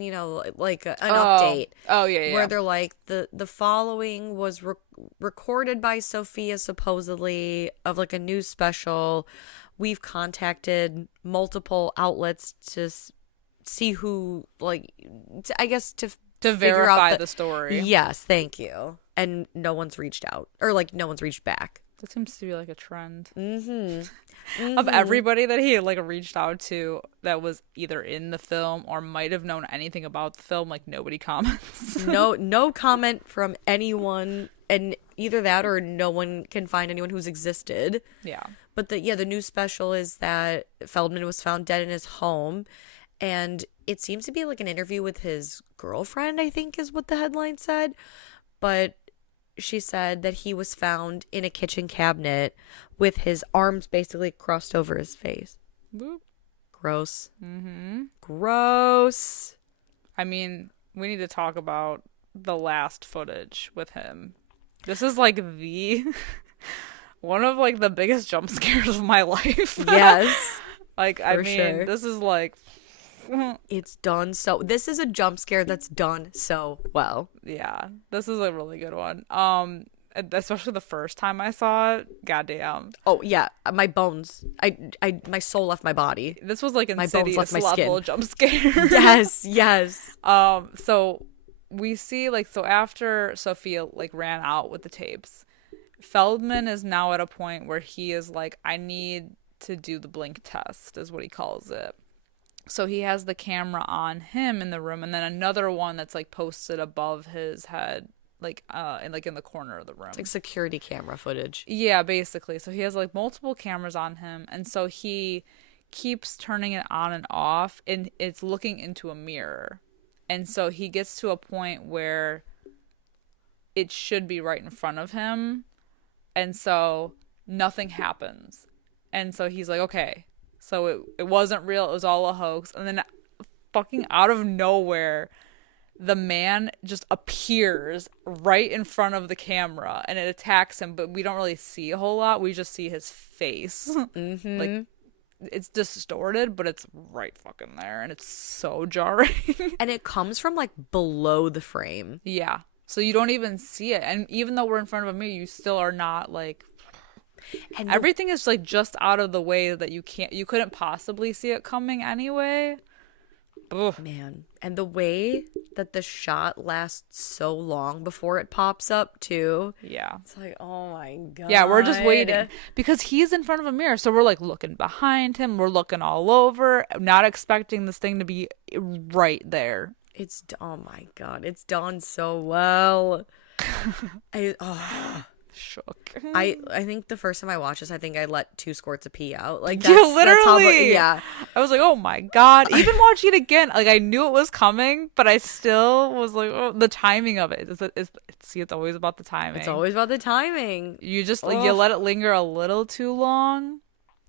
like an update. Oh yeah. Where they're like the following was recorded by Sophia supposedly of like a news special. We've contacted multiple outlets to see who to verify the story. Yes, thank you. And no one's reached out, or like no one's reached back. That seems to be like a trend. Mm-hmm. Of everybody that he like reached out to that was either in the film or might have known anything about the film, like nobody comments. No comment from anyone, and either that or no one can find anyone who's existed. Yeah. But the news special is that Feldman was found dead in his home, And it seems to be like an interview with his girlfriend, I think is what the headline said. But she said that he was found in a kitchen cabinet with his arms basically crossed over his face. Boop. Gross. Mm-hmm. Gross. I mean, we need to talk about the last footage with him. This is like the one of like the biggest jump scares of my life. Yes. Like, I mean, sure. this is like It's done so. This is a jump scare that's done so well. yeah, this is a really good one. Especially the first time I saw it. Goddamn. Oh yeah, my bones. My soul left my body. This was like My bones left insidious my level skin. jump scare. Yes, yes. So we see like so after Sophia like ran out with the tapes, Feldman is now at a point where he is like, I need to do the blink test, is what he calls it. So he has the camera on him in the room, and then another one that's like posted above his head, like in the corner of the room. It's like security camera footage. Yeah, basically. So he has like multiple cameras on him, and so he keeps turning it on and off, and it's looking into a mirror. And so he gets to a point where it should be right in front of him, and so nothing happens. And so he's like, okay, so it wasn't real, it was all a hoax. And then fucking out of nowhere, the man just appears right in front of the camera and it attacks him, but we don't really see a whole lot. We just see his face. Mm-hmm. Like, it's distorted, but it's right fucking there, and it's so jarring. And it comes from like below the frame. Yeah. So you don't even see it. And even though we're in front of a mirror, you still are not like... And everything is like just out of the way that you couldn't possibly see it coming anyway. Ugh. man, and the way that the shot lasts so long before it pops up too. Yeah. It's like, oh my god. Yeah, we're just waiting because he's in front of a mirror. So we're like looking behind him. We're looking all over, not expecting this thing to be right there. It's, oh my god, it's done so well. Shook. I think the first time I watched this, I think I let 2 squirts of pee out. Like Yeah, that's how, literally. yeah. I was like, oh my god. Even watching it again, like I knew it was coming, but I still was like, oh, the timing of it. See, it's always about the timing. It's always about the timing. You just like you let it linger a little too long.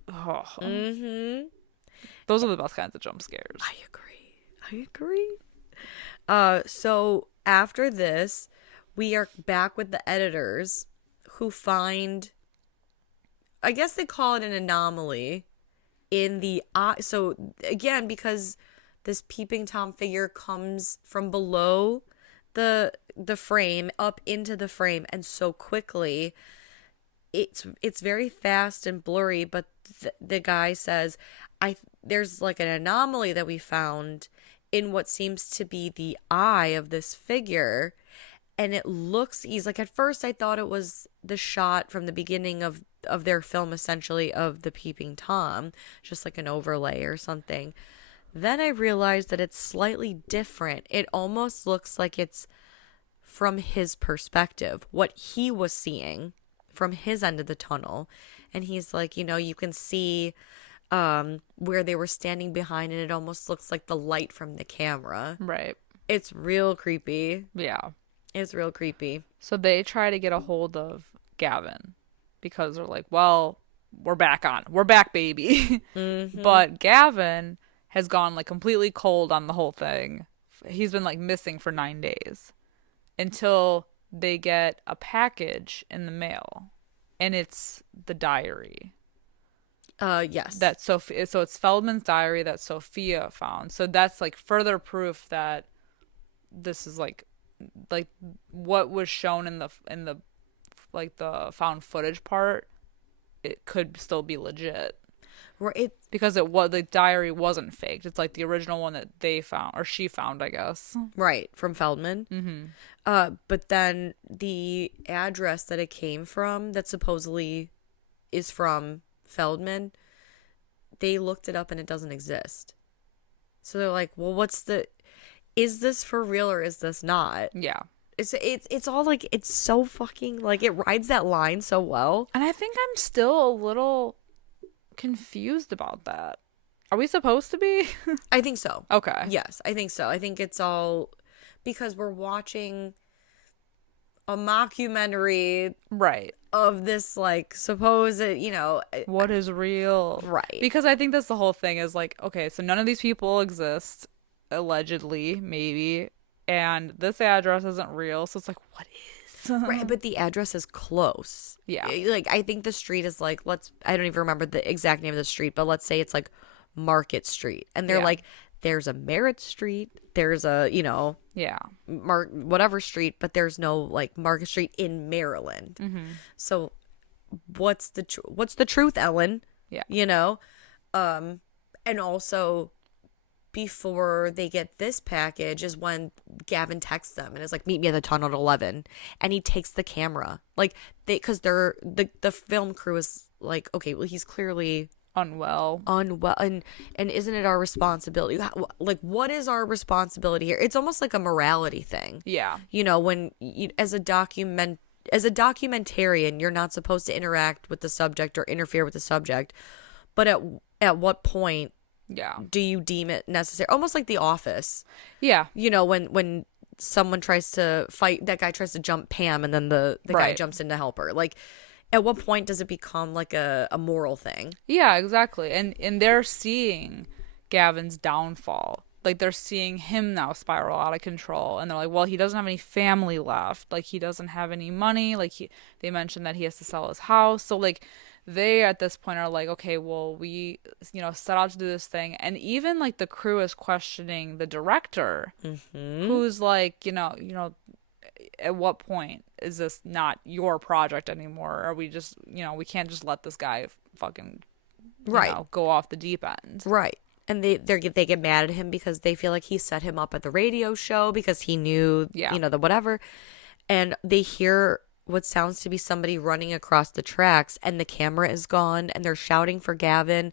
Oh. Mm-hmm. Those are the best kinds of jump scares. I agree. So after this, we are back with the editors who find, I guess they call it an anomaly in the eye. So again, because this peeping Tom figure comes from below the frame up into the frame, and so quickly, it's very fast and blurry. But the guy says, there's like an anomaly that we found in what seems to be the eye of this figure. And it looks, he's like, at first I thought it was the shot from the beginning of their film, essentially, of the peeping Tom, just like an overlay or something. Then I realized that it's slightly different. It almost looks like it's from his perspective, what he was seeing from his end of the tunnel. And he's like, you can see where they were standing behind, and it almost looks like the light from the camera. Right. It's real creepy. Yeah. It's real creepy. So they try to get a hold of Gavin because they're like, well, we're back, baby. Mm-hmm. But Gavin has gone like completely cold on the whole thing. He's been like missing for 9 days until they get a package in the mail, and it's the diary. Yes. So it's Feldman's diary that Sophia found. So that's like further proof that this is like what was shown in the like the found footage part, it could still be legit. Right. Because the diary wasn't faked. It's like the original one that they found, or she found, I guess. Right, from Feldman. Mm-hmm. But then the address that it came from, that supposedly is from Feldman, they looked it up and it doesn't exist. So they're like, well, is this for real or is this not? Yeah. It's all like, it's so fucking, like, it rides that line so well. And I think I'm still a little confused about that. Are we supposed to be? I think so. Okay. Yes, I think so. I think it's all because we're watching a mockumentary Right. of this like supposed, What is real? right. Because I think that's the whole thing is like, okay, so none of these people exist, allegedly, maybe, and this address isn't real. So it's like, what is? Right, but the address is close. Yeah. Like I think the street is like I don't even remember the exact name of the street, but let's say it's like Market Street. And they're Yeah. like there's a Merritt Street, there's a, Yeah. whatever street, but there's no like Market Street in Maryland. So what's the truth, Ellen? Yeah. And also before they get this package is when Gavin texts them and is like, meet me at the tunnel at 11, and he takes the camera like because the film crew is like, okay, well, he's clearly Unwell. and isn't it our responsibility, like what is our responsibility here? It's almost like a morality thing. Yeah. When as a documentarian, you're not supposed to interact with the subject or interfere with the subject, but at what point Yeah. do you deem it necessary? Almost like The Office. Yeah. When someone tries to fight, that guy tries to jump Pam and then the guy Right. jumps in to help her. Like, at what point does it become like a moral thing? Yeah, exactly. And they're seeing Gavin's downfall. Like they're seeing him now spiral out of control, and they're like, well, he doesn't have any family left. Like he doesn't have any money. Like they mentioned that he has to sell his house. So like they at this point are like, okay, well, we set out to do this thing, and even like the crew is questioning the director, who's like, at what point is this not your project anymore? Are we just, we can't just let this guy fucking go off the deep end. Right. And they get mad at him because they feel like he set him up at the radio show because he knew, the whatever. And they hear what sounds to be somebody running across the tracks, and the camera is gone, and they're shouting for Gavin.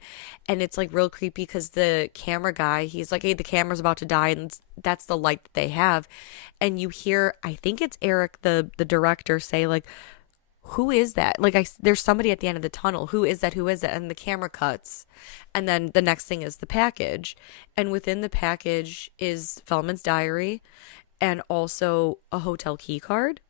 And it's like real creepy because the camera guy, he's like, hey, the camera's about to die, and that's the light that they have. And you hear, I think it's Eric, the director, say like, who is that? Like, there's somebody at the end of the tunnel. Who is that? Who is that? And the camera cuts. And then the next thing is the package. And within the package is Feldman's diary and also a hotel key card.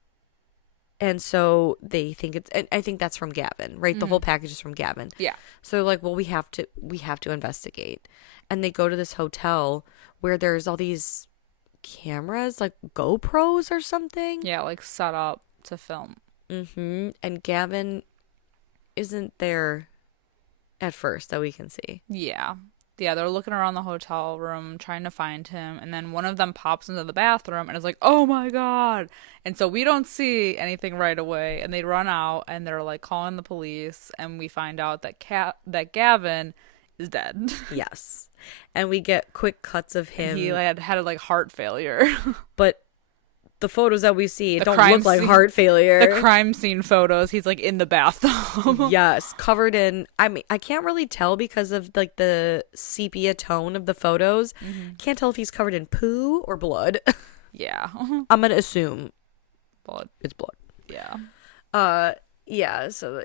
And so they think and I think that's from Gavin, right? The whole package is from Gavin. Yeah. So they're like, well, we have to investigate. And they go to this hotel where there's all these cameras, like GoPros or something. Yeah, like set up to film. And Gavin isn't there at first that we can see. Yeah, they're looking around the hotel room trying to find him, and then one of them pops into the bathroom and is like, oh my god. And so we don't see anything right away, and they run out and they're like calling the police, and we find out that Gavin is dead. Yes. And we get quick cuts of him. He had like heart failure. But the photos that we see don't crime look like scene- heart failure. The crime scene photos, he's like in the bathtub. Yes, covered in, I mean, I can't really tell because of like the sepia tone of the photos. Can't tell if he's covered in poo or blood. Yeah. I'm gonna assume Blood. it's blood. Yeah. Yeah, so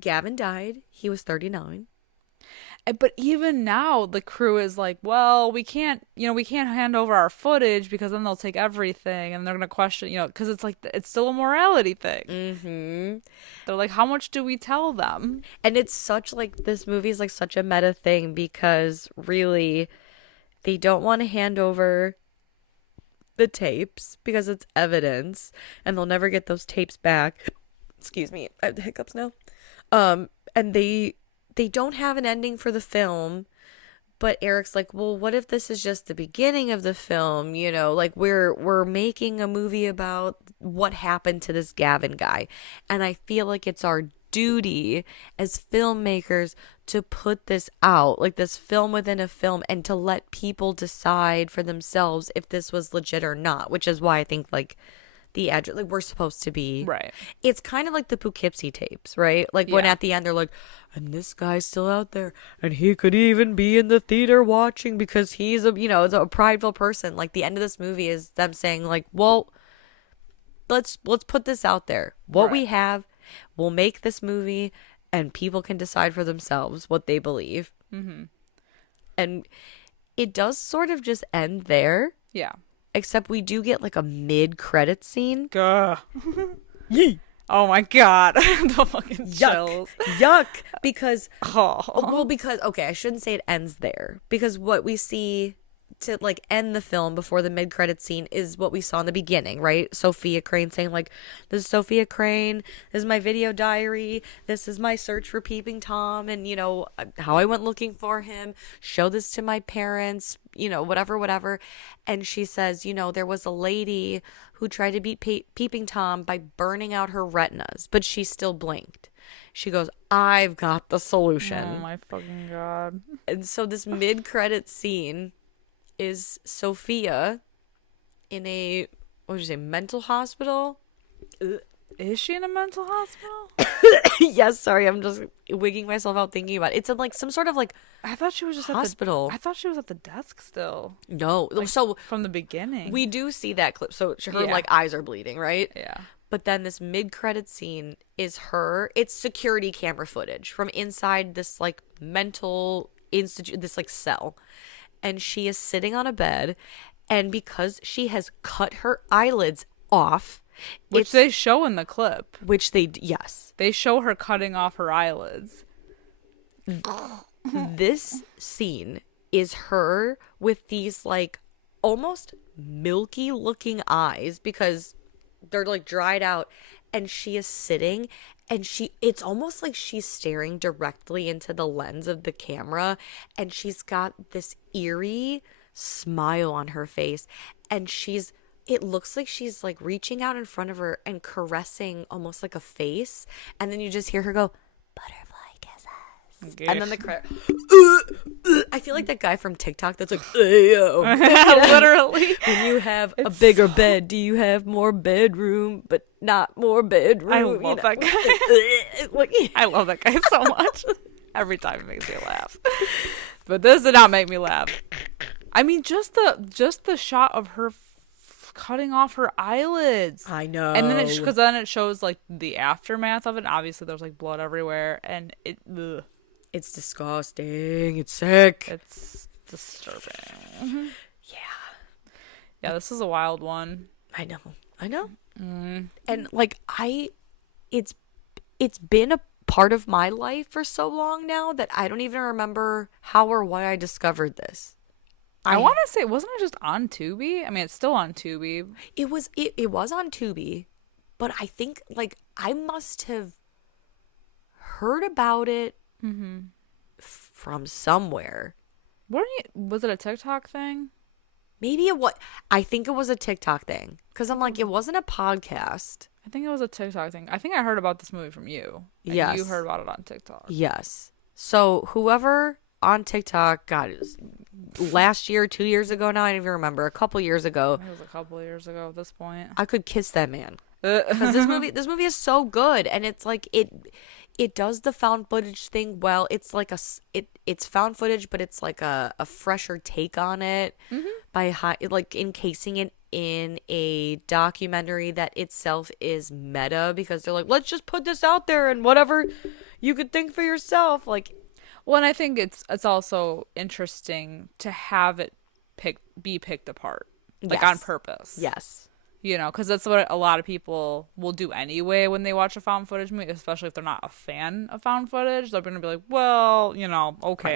Gavin died. He was 39. But even now, the crew is like, well, we can't hand over our footage because then they'll take everything, and they're gonna question, because it's like it's still a morality thing. They're like, how much do we tell them? And it's such like, this movie is like such a meta thing because really, they don't want to hand over the tapes because it's evidence, and they'll never get those tapes back. Excuse me, I have the hiccups now. And they don't have an ending for the film, but Eric's like, well, what if this is just the beginning of the film? Like we're making a movie about what happened to this Gavin guy. And I feel like it's our duty as filmmakers to put this out, like this film within a film, and to let people decide for themselves if this was legit or not, which is why I think like the address, like we're supposed to be Right. It's kind of like the Poughkeepsie tapes, right? Like when Yeah. at the end they're like, and this guy's still out there, and he could even be in the theater watching because he's a prideful person. Like the end of this movie is them saying like, well, let's put this out there. What we Right. have, we'll make this movie, and people can decide for themselves what they believe. And it does sort of just end there, Yeah. except we do get like a mid-credit scene. Gah. Yee. Oh my god. The fucking chills. Yuck. Because, Oh. okay, I shouldn't say it ends there. Because what we see to like end the film before the mid-credit scene is what we saw in the beginning, right? Sophia Crane saying like, this is Sophia Crane, this is my video diary, this is my search for Peeping Tom, and you know how I went looking for him, show this to my parents, you know, whatever. And she says, you know, there was a lady who tried to beat Peeping Tom by burning out her retinas, but she still blinked. She goes, I've got the solution. Oh my fucking god. And so this mid-credit scene is Sophia in a, what did you say, mental hospital? Is she in a mental hospital? Yes, sorry, I'm just wigging myself out thinking about it. It's in like some sort of like I thought she was just hospital. I thought she was at the desk still. No, so From the beginning. we do see that clip. So her Yeah. like eyes are bleeding, right? Yeah. But then this mid-credit scene is her. It's security camera footage from inside this like mental institute, this like cell. And she is sitting on a bed, and because she has cut her eyelids off, Which they show in the clip. yes. They show her cutting off her eyelids. This scene is her with these like almost milky looking eyes because they're like dried out, and she is sitting, and it's almost like she's staring directly into the lens of the camera, and she's got this eerie smile on her face, and it looks like she's like reaching out in front of her and caressing almost like a face, and then you just hear her go, butterfly kisses. Okay. And then I feel like that guy from TikTok that's like, "Ayo." Literally. When you have a bigger bed, do you have more bedroom, but not more bedroom? I love that guy. I love that guy so much. Every time it makes me laugh. But this did not make me laugh. I mean, just the shot of her cutting off her eyelids. I know. And then because then it shows like the aftermath of it. Obviously, there's like blood everywhere, and ugh. It's disgusting. It's sick. It's disturbing. Yeah. Yeah, this is a wild one. I know. Mm. And like it's been a part of my life for so long now that I don't even remember how or why I discovered this. I want to say, wasn't it just on Tubi? I mean, it's still on Tubi. It was on Tubi, but I think like I must have heard about it from somewhere. Was it a TikTok thing? Maybe I think it was a TikTok thing, because I'm like, it wasn't a podcast. I think it was a TikTok thing. I think I heard about this movie from you. And Yes. you heard about it on TikTok. Yes. So whoever on TikTok, God, it was last year, 2 years ago now, I don't even remember, a couple years ago, It was a couple of years ago at this point. I could kiss that man. Because this movie is so good, and it's like it does the found footage thing well. It's like it's found footage, but it's like a fresher take on it by like encasing it in a documentary that itself is meta, because they're like, let's just put this out there and whatever you could think for yourself. Like, Well, and I think it's also interesting to have it be picked apart, like Yes. on purpose. yes. You know, because that's what a lot of people will do anyway when they watch a found footage movie, especially if they're not a fan of found footage. They're going to be like, well, you know, okay,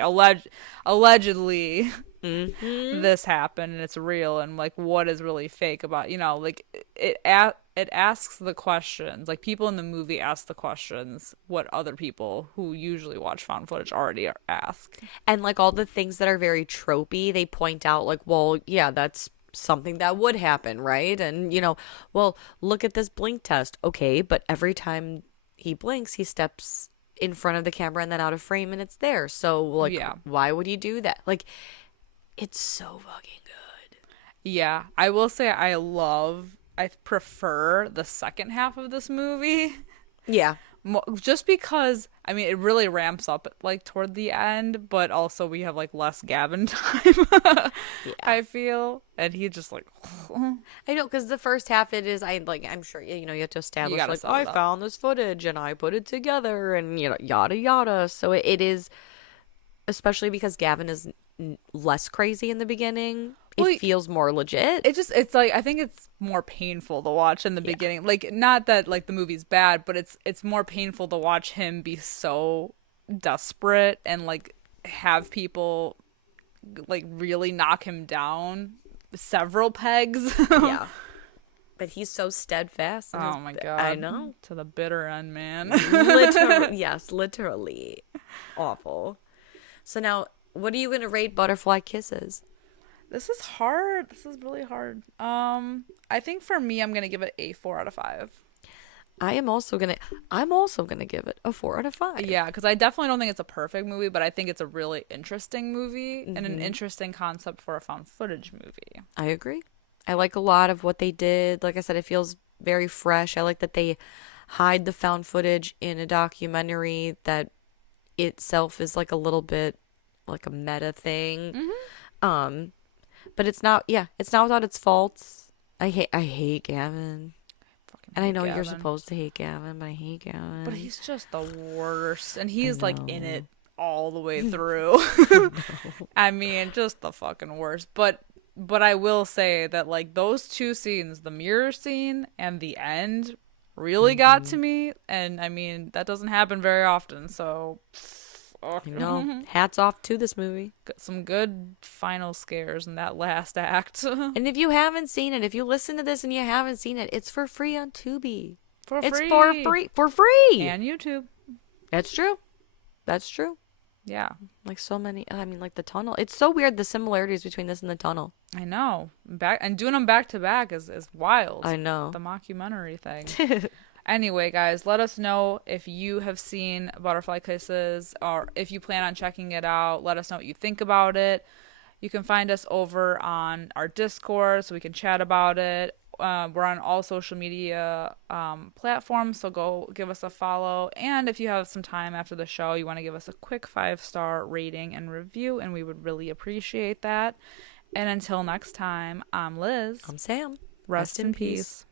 allegedly this happened and it's real, and like what is really fake about, you know, like it asks the questions. Like people in the movie ask the questions what other people who usually watch found footage already ask. And like all the things that are very tropey, they point out like, well, yeah, that's something that would happen, right? And you know, well, look at this blink test. Okay, but every time he blinks, he steps in front of the camera and then out of frame, and it's there. So like, Yeah. why would he do that? Like, it's so fucking good. Yeah, I will say I prefer the second half of this movie. Yeah. Just because, I mean, it really ramps up like toward the end, but also we have like less Gavin time, I feel. And he just like, I know, because the first half I'm sure, you know, you have to establish gotta like, set it I up. found this footage and I put it together and, you know, yada yada. So it is, especially because Gavin is less crazy in the beginning. Well, It feels more legit. it's like I think it's more painful to watch in the Yeah. beginning. Like not that like the movie's bad, but it's more painful to watch him be so desperate and like have people like really knock him down several pegs. Yeah. But he's so steadfast. Oh my god. I know. To the bitter end, man. Literally, yes, literally. Awful. So now, what are you going to rate Butterfly Kisses? This is hard. This is really hard. I think for me I'm gonna give it a 4 out of 5. I'm also gonna give it a 4 out of 5. Yeah, because I definitely don't think it's a perfect movie, but I think it's a really interesting movie and an interesting concept for a found footage movie. I agree. I like a lot of what they did. Like I said, it feels very fresh. I like that they hide the found footage in a documentary that itself is like a little bit like a meta thing. But it's not without its faults. I hate Gavin. Fucking And I hate know you're Gavin. supposed to hate Gavin, but I hate Gavin. But he's just the worst, and he's like in know. it all the way through. I mean, just the fucking worst. But I will say that like those two scenes, the mirror scene and the end, really got to me. And I mean, that doesn't happen very often. So, Hats off to this movie. got some good final scares in that last act. And if you haven't seen it, if you listen to this and you haven't seen it, it's for free on Tubi. For It's free. for free. And YouTube. That's true. That's true. Yeah, Like so many. I mean, like the tunnel. It's so weird the similarities between this and the tunnel. I know. Back and doing them back to back is wild. I know. The mockumentary thing. Anyway, guys, let us know if you have seen Butterfly Kisses or if you plan on checking it out. Let us know what you think about it. You can find us over on our Discord so we can chat about it. We're on all social media platforms, so go give us a follow. And if you have some time after the show, you want to give us a quick 5-star rating and review, and we would really appreciate that. And until next time, I'm Liz. I'm Sam. Rest in peace.